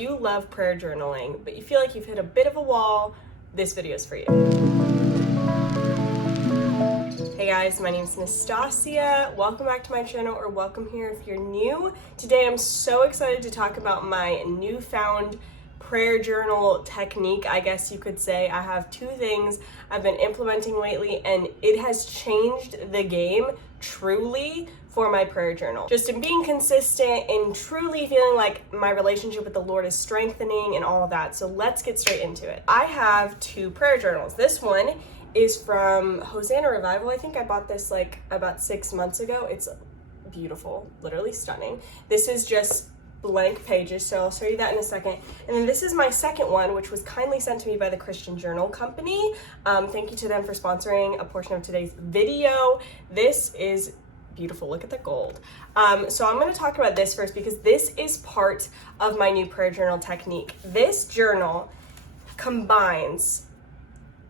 you love prayer journaling, but you feel like you've hit a bit of a wall, this video is for you. Hey guys, my name is Nastasia. Welcome back to my channel, or welcome here if you're new. Today I'm so excited to talk about my newfound prayer journal technique, I guess you could say. I have two things I've been implementing lately, and it has changed the game truly for my prayer journal. Just in being consistent and truly feeling like my relationship with the Lord is strengthening and all of that. So let's get straight into it. I have two prayer journals. This one is from Hosanna Revival. I think I bought this like about 6 months ago. It's beautiful, literally stunning. This is just blank pages, so I'll show you that in a second. And then this is my second one, which was kindly sent to me by the Christian Journal Company. Thank you to them for sponsoring a portion of today's video. This is beautiful. Look at the gold. So I'm going to talk about this first because this is part of my new prayer journal technique. This journal combines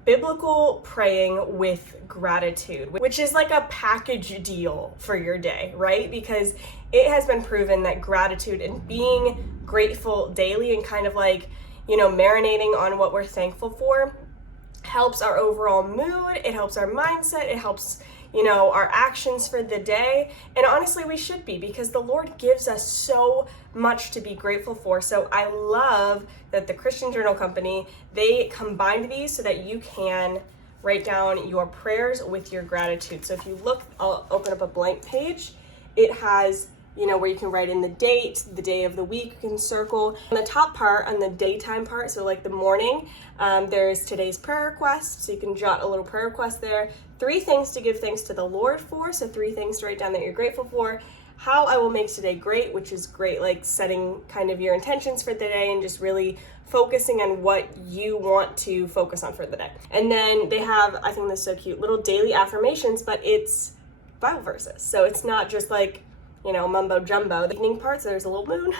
biblical praying with gratitude, which is like a package deal for your day, right? Because it has been proven that gratitude and being grateful daily and kind of like, marinating on what we're thankful for helps our overall mood. It helps our mindset. It helps our actions for the day. And honestly, we should be, because the Lord gives us so much to be grateful for. So I love that the Christian Journal Company, they combined these so that you can write down your prayers with your gratitude. So if you look, I'll open up a blank page. It has where you can write in the date, the day of the week, you can circle. On the top part, on the daytime part, so like the morning, there's today's prayer request, so you can jot a little prayer request there. 3 things to give thanks to the Lord for, so 3 things to write down that you're grateful for. How I will make today great, which is great, like setting kind of your intentions for the day and just really focusing on what you want to focus on for the day. And then they have, I think this is so cute, little daily affirmations, but it's Bible verses. So it's not just like, mumbo jumbo. The evening part, so there's a little moon.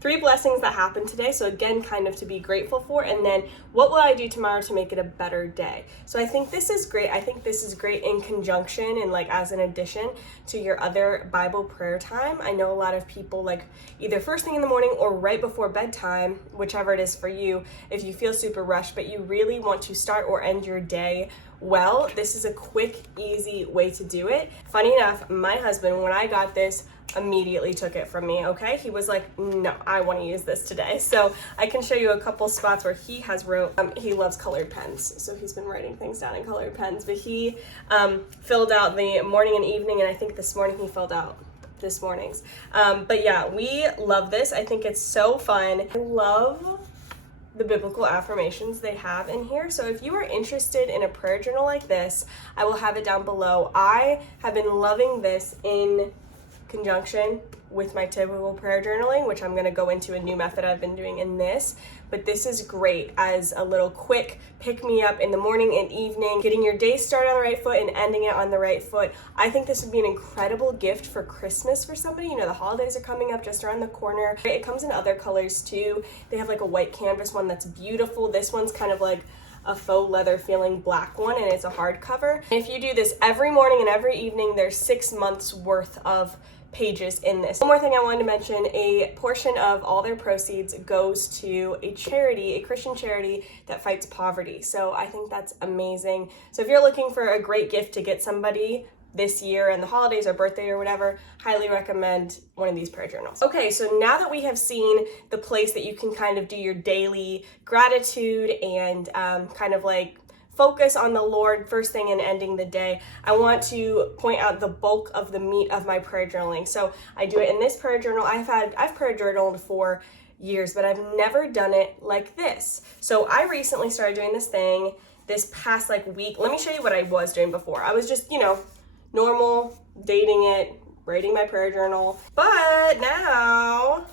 3 blessings that happened today. So again, kind of to be grateful for. And then what will I do tomorrow to make it a better day? So I think this is great. I think this is great in conjunction and like as an addition to your other Bible prayer time. I know a lot of people like either first thing in the morning or right before bedtime, whichever it is for you, if you feel super rushed, but you really want to start or end your day well, this is a quick, easy way to do it. Funny enough, my husband, when I got this, immediately took it from me, okay? He was like, no, I want to use this today. So I can show you a couple spots where he has wrote, he loves colored pens, so he's been writing things down in colored pens, but he filled out the morning and evening, and I think this morning he filled out this morning's. But yeah, we love this. I think it's so fun. I love the biblical affirmations they have in here. So if you are interested in a prayer journal like this, I will have it down below. I have been loving this in conjunction with my typical prayer journaling, which I'm going to go into a new method I've been doing in this, but this is great as a little quick pick me up in the morning and evening, getting your day started on the right foot and ending it on the right foot. I think this would be an incredible gift for Christmas for somebody. The holidays are coming up just around the corner. It comes in other colors too. They have like a white canvas one that's beautiful. This one's kind of like a faux leather feeling black one, and it's a hardcover. If you do this every morning and every evening, there's 6 months worth of pages in this. One more thing I wanted to mention, a portion of all their proceeds goes to a charity, a Christian charity that fights poverty. So I think that's amazing. So if you're looking for a great gift to get somebody this year and the holidays or birthday or whatever, highly recommend one of these prayer journals. Okay, so now that we have seen the place that you can kind of do your daily gratitude and kind of like focus on the Lord first thing and ending the day, I want to point out the bulk of the meat of my prayer journaling. So I do it in this prayer journal. I've prayer journaled for years, but I've never done it like this. So I recently started doing this thing this past week. Let me show you what I was doing before. I was just, normal, dating it, writing my prayer journal, but now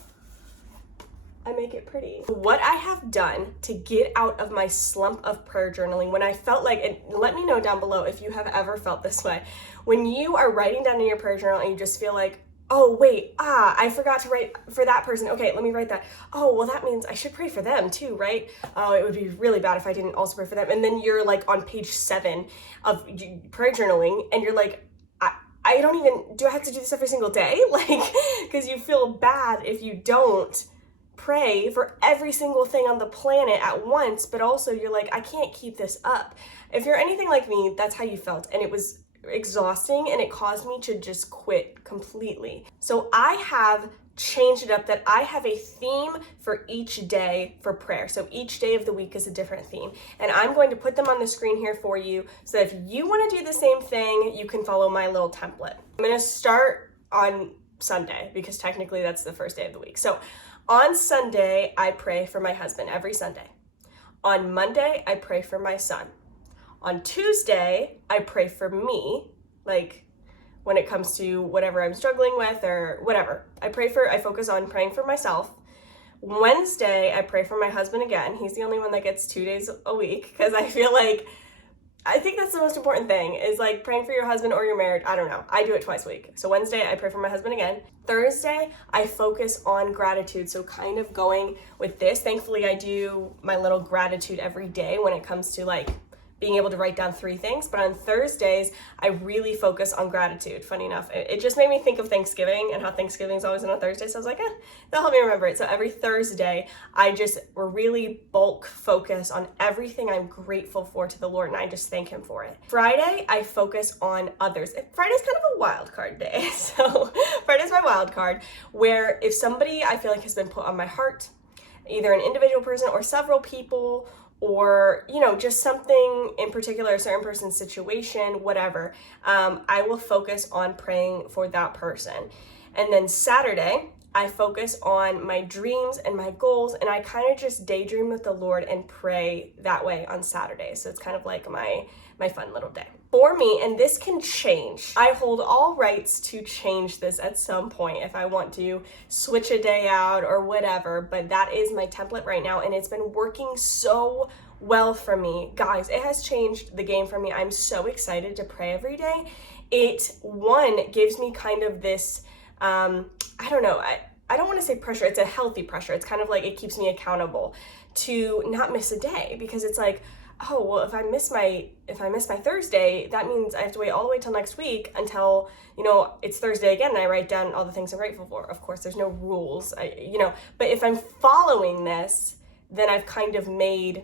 I make it pretty. What I have done to get out of my slump of prayer journaling, when I felt like, and let me know down below if you have ever felt this way, when you are writing down in your prayer journal and you just feel like, oh wait, I forgot to write for that person. Okay, let me write that. Oh, well that means I should pray for them too, right? Oh, it would be really bad if I didn't also pray for them. And then you're like on page 7 of prayer journaling and you're like, I don't even, do I have to do this every single day? Because you feel bad if you don't pray for every single thing on the planet at once, but also you're like, I can't keep this up. If you're anything like me, that's how you felt. And it was exhausting and it caused me to just quit completely. So I have changed it up that I have a theme for each day for prayer. So each day of the week is a different theme. And I'm going to put them on the screen here for you. So if you want to do the same thing, you can follow my little template. I'm going to start on Sunday because technically that's the first day of the week. So on Sunday, I pray for my husband every Sunday. On Monday, I pray for my son. On Tuesday, I pray for me, like when it comes to whatever I'm struggling with or whatever. I focus on praying for myself. Wednesday, I pray for my husband again. He's the only one that gets 2 days a week because I think that's the most important thing is like praying for your husband or your marriage. I don't know. I do it twice a week. So Wednesday, I pray for my husband again. Thursday, I focus on gratitude. So kind of going with this. Thankfully, I do my little gratitude every day when it comes to like being able to write down 3 things. But on Thursdays, I really focus on gratitude. Funny enough, it just made me think of Thanksgiving and how Thanksgiving is always on a Thursday. So I was like, that'll help me remember it. So every Thursday, I just really bulk focus on everything I'm grateful for to the Lord, and I just thank Him for it. Friday, I focus on others. Friday's kind of a wild card day. So Friday's my wild card, where if somebody I feel like has been put on my heart, either an individual person or several people, or, just something in particular, a certain person's situation, whatever, I will focus on praying for that person. And then Saturday, I focus on my dreams and my goals, and I kind of just daydream with the Lord and pray that way on Saturday. So it's kind of like my fun little day. For me, and this can change, I hold all rights to change this at some point if I want to switch a day out or whatever, but that is my template right now, and it's been working so well for me. Guys, it has changed the game for me. I'm so excited to pray every day. It, one, gives me kind of this, I don't want to say pressure. It's a healthy pressure. It's kind of like it keeps me accountable to not miss a day, because it's like, oh, well, if I miss my Thursday, that means I have to wait all the way till next week until, it's Thursday again and I write down all the things I'm grateful for. Of course, there's no rules, but if I'm following this, then I've kind of made,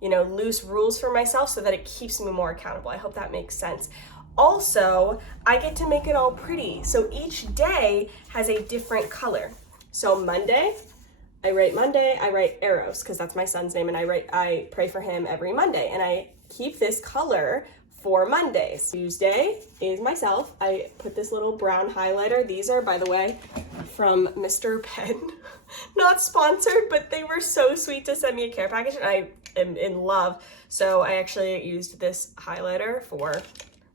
loose rules for myself so that it keeps me more accountable. I hope that makes sense. Also, I get to make it all pretty. So each day has a different color. So Monday, I write arrows because that's my son's name, and I pray for him every Monday, and I keep this color for Mondays. Tuesday is myself. I put this little brown highlighter. These are, by the way, from Mr. Penn. Not sponsored, but they were so sweet to send me a care package, and I am in love. So I actually used this highlighter for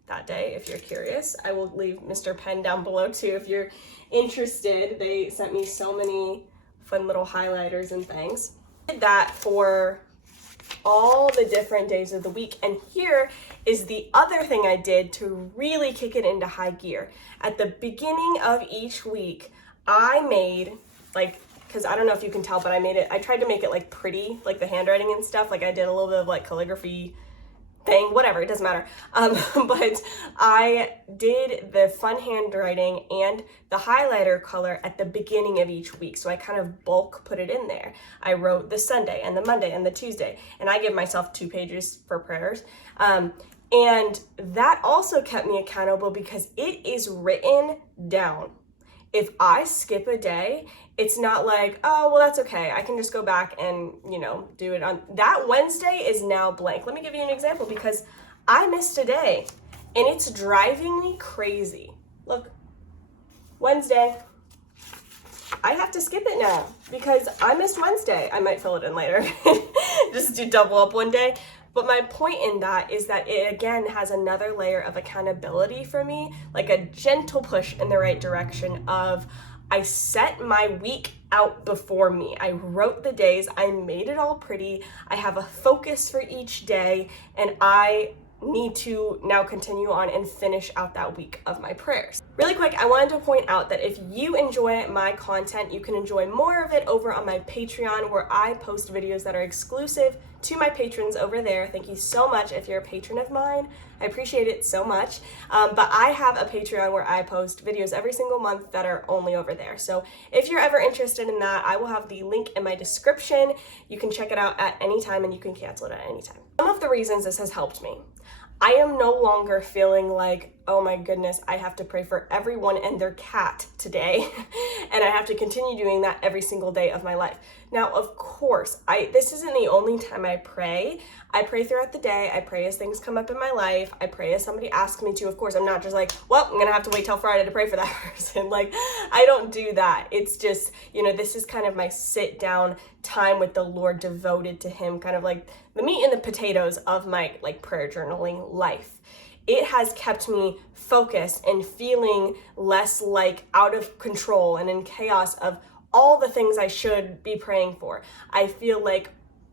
that day, if you're curious. I will leave Mr. Penn down below too if you're interested. They sent me so many fun little highlighters and things. I did that for all the different days of the week. And here is the other thing I did to really kick it into high gear. At the beginning of each week, I made, because I don't know if you can tell, but I tried to make it like pretty, like the handwriting and stuff. Like I did a little bit of like calligraphy thing, whatever, it doesn't matter. But I did the fun handwriting and the highlighter color at the beginning of each week. So I kind of bulk put it in there. I wrote the Sunday and the Monday and the Tuesday, and I give myself 2 pages for prayers. And that also kept me accountable because it is written down. If I skip a day, it's not like, oh, well, that's okay. I can just go back and, do it on that Wednesday is now blank. Let me give you an example because I missed a day and it's driving me crazy. Look, Wednesday, I have to skip it now because I missed Wednesday. I might fill it in later, just do double up one day. But my point in that is that it again has another layer of accountability for me, like a gentle push in the right direction of I set my week out before me. I wrote the days, I made it all pretty, I have a focus for each day, and I need to now continue on and finish out that week of my prayers. Really quick, I wanted to point out that if you enjoy my content, you can enjoy more of it over on my Patreon, where I post videos that are exclusive to my patrons over there. Thank you so much if you're a patron of mine. I appreciate it so much. But I have a Patreon where I post videos every single month that are only over there. So if you're ever interested in that, I will have the link in my description. You can check it out at any time and you can cancel it at any time. Some of the reasons this has helped me. I am no longer feeling like, oh my goodness, I have to pray for everyone and their cat today, and I have to continue doing that every single day of my life. Now, of course, this isn't the only time I pray. I pray throughout the day. I pray as things come up in my life. I pray as somebody asks me to. Of course, I'm not just like, well, I'm gonna have to wait till Friday to pray for that person. Like, I don't do that. It's just, this is kind of my sit down time with the Lord, devoted to him, kind of like the meat and the potatoes of my prayer journaling life. It has kept me focused and feeling less out of control and in chaos of all the things I should be praying for. I feel like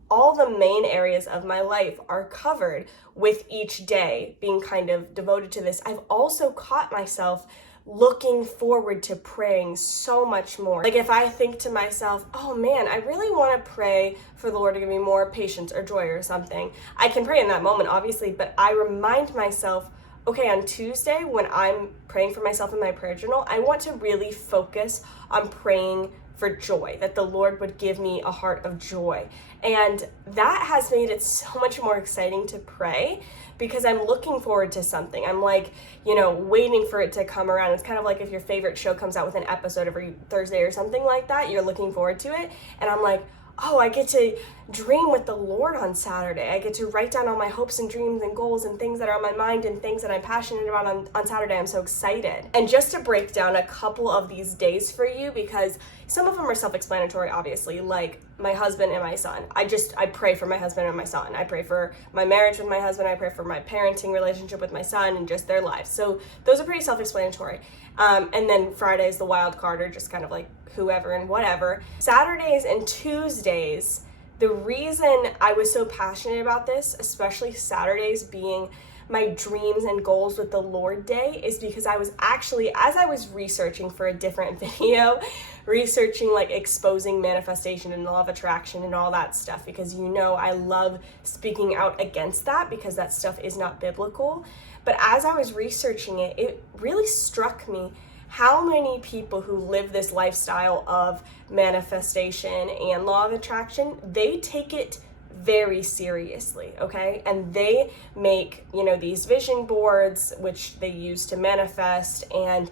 all the main areas of my life are covered with each day being kind of devoted to this. I've also caught myself looking forward to praying so much more. If I think to myself, oh man, I really want to pray for the Lord to give me more patience or joy or something, I can pray in that moment, obviously, but I remind myself, okay, on Tuesday, when I'm praying for myself in my prayer journal, I want to really focus on praying for joy, that the Lord would give me a heart of joy. And that has made it so much more exciting to pray because I'm looking forward to something. I'm waiting for it to come around. It's kind of like if your favorite show comes out with an episode every Thursday or something like that, you're looking forward to it. And I'm like, oh, I get to dream with the Lord on Saturday. I get to write down all my hopes and dreams and goals and things that are on my mind and things that I'm passionate about on Saturday. I'm so excited. And just to break down a couple of these days for you, because some of them are self-explanatory, obviously, like my husband and my son. I pray for my husband and my son. I pray for my marriage with my husband. I pray for my parenting relationship with my son and just their lives. So those are pretty self-explanatory. And then Friday is the wild card, or just kind of like whoever and whatever. Saturdays and Tuesdays, the reason I was so passionate about this, especially Saturdays being my dreams and goals with the Lord day, is because I was actually, as I was researching for a different video, researching exposing manifestation and law of attraction and all that stuff, because I love speaking out against that because that stuff is not biblical. But as I was researching it, it really struck me how many people who live this lifestyle of manifestation and law of attraction, they take it very seriously, okay? And they make, these vision boards, which they use to manifest, and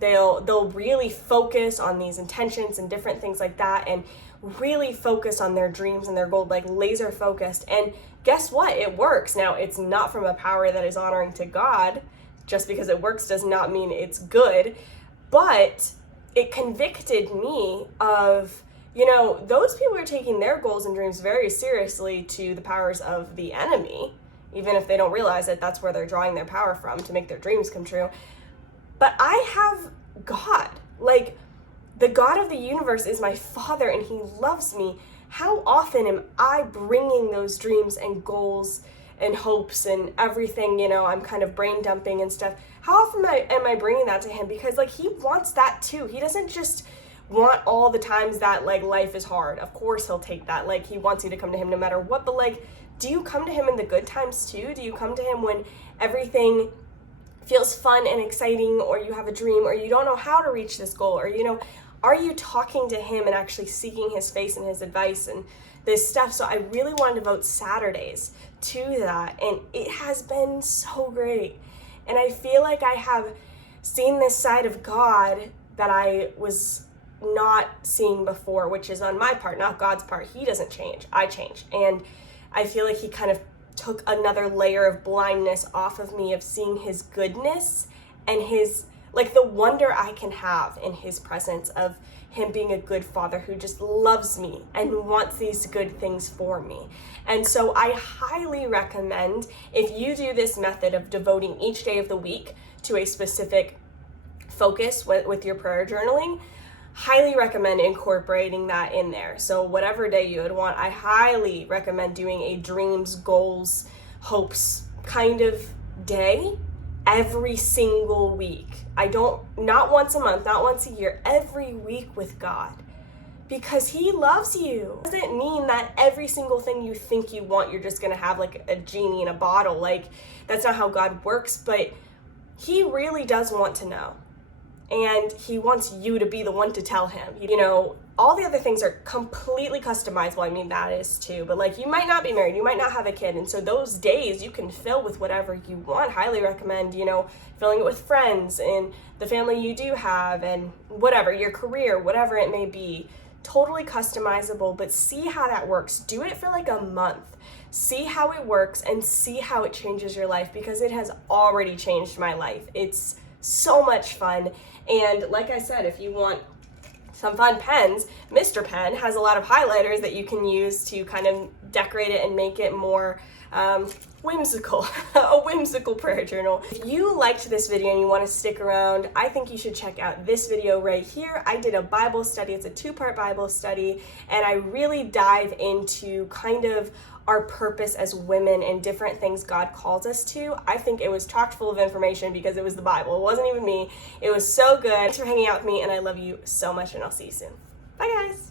they'll really focus on these intentions and different things like that, and really focus on their dreams and their goals, laser focused. And guess what? It works. Now, it's not from a power that is honoring to God. Just because it works does not mean it's good, but it convicted me of, those people are taking their goals and dreams very seriously to the powers of the enemy, even if they don't realize it. That's where they're drawing their power from to make their dreams come true. But I have God, the God of the universe is my Father and he loves me. How often am I bringing those dreams and goals and hopes and everything, I'm kind of brain dumping and stuff. How often am I bringing that to him? Because he wants that too. He doesn't just want all the times that life is hard. Of course he'll take that. He wants you to come to him no matter what, but do you come to him in the good times too? Do you come to him when everything feels fun and exciting, or you have a dream, or you don't know how to reach this goal, or are you talking to him and actually seeking his face and his advice and this stuff? So I really want to devote Saturdays to that, and it has been so great. And I feel like I have seen this side of God that I was not seeing before, which is on my part, not God's part. He doesn't change, I change. And I feel like he kind of took another layer of blindness off of me of seeing his goodness and his, the wonder I can have in his presence of him being a good father who just loves me and wants these good things for me. And so I highly recommend, if you do this method of devoting each day of the week to a specific focus with your prayer journaling, highly recommend incorporating that in there. So whatever day you would want, I highly recommend doing a dreams, goals, hopes kind of day every single week. Not once a month, not once a year, every week with God. because he loves you. It doesn't mean that every single thing you think you want, you're just gonna have like a genie in a bottle. Like, that's not how God works, but he really does want to know. And he wants you to be the one to tell him. You know, all the other things are completely customizable. I mean, that is too. But like, you might not be married, you might not have a kid. And so those days you can fill with whatever you want. Highly recommend, you know, filling it with friends and the family you do have and whatever, your career, whatever it may be. Totally customizable, but see how that works. Do it for like a month. See how it works and see how it changes your life, because it has already changed my life. It's so much fun. And like I said, if you want some fun pens, Mr. Pen has a lot of highlighters that you can use to kind of decorate it and make it more whimsical, a whimsical prayer journal. If you liked this video and you want to stick around, I think you should check out this video right here. I did a Bible study. It's a 2-part Bible study, and I really dive into kind of our purpose as women and different things God calls us to. I think it was chock full of information because it was the Bible. It wasn't even me. It was so good. Thanks for hanging out with me, and I love you so much, and I'll see you soon. Bye, guys.